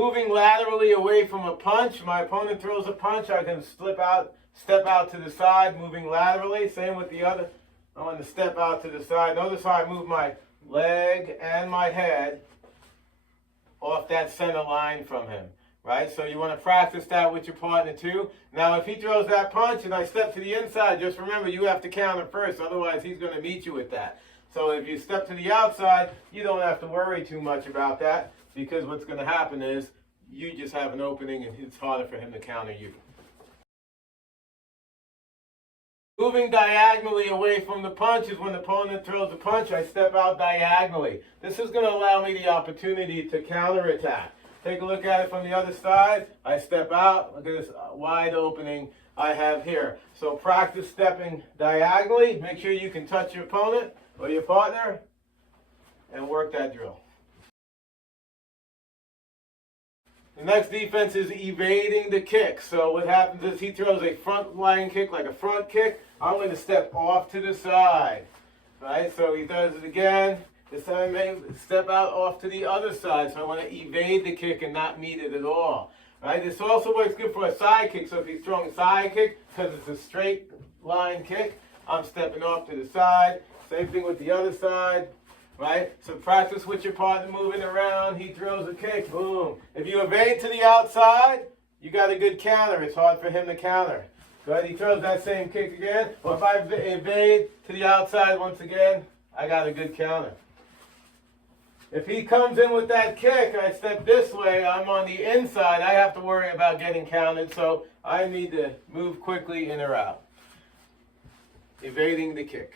moving laterally away from a punch. My opponent throws a punch, I can step out to the side, moving laterally. Same with the other. I want to step out to the side. Notice how I move my leg and my head off that center line from him, right? So you want to practice that with your partner too. Now, if he throws that punch and I step to the inside, just remember you have to counter first. Otherwise, he's going to meet you with that. So if you step to the outside, you don't have to worry too much about that, because what's going to happen is you just have an opening and it's harder for him to counter you. Moving diagonally away from the punch is when the opponent throws a punch, I step out diagonally. This is going to allow me the opportunity to counterattack. Take a look at it from the other side. I step out. Look at this wide opening I have here. So practice stepping diagonally. Make sure you can touch your opponent or your partner and work that drill. The next defense is evading the kick. So what happens is he throws a front line kick, like a front kick. I'm going to step off to the side, right? So he does it again. This time I may step out off to the other side. So I want to evade the kick and not meet it at all, right? This also works good for a side kick. So if he's throwing a side kick, because it's a straight line kick, I'm stepping off to the side. Same thing with the other side. Right? So practice with your partner moving around. He throws a kick. Boom. If you evade to the outside, you got a good counter. It's hard for him to counter. Good. He throws that same kick again. Well, if I evade to the outside once again, I got a good counter. If he comes in with that kick, I step this way, I'm on the inside. I have to worry about getting countered, so I need to move quickly in or out. Evading the kick.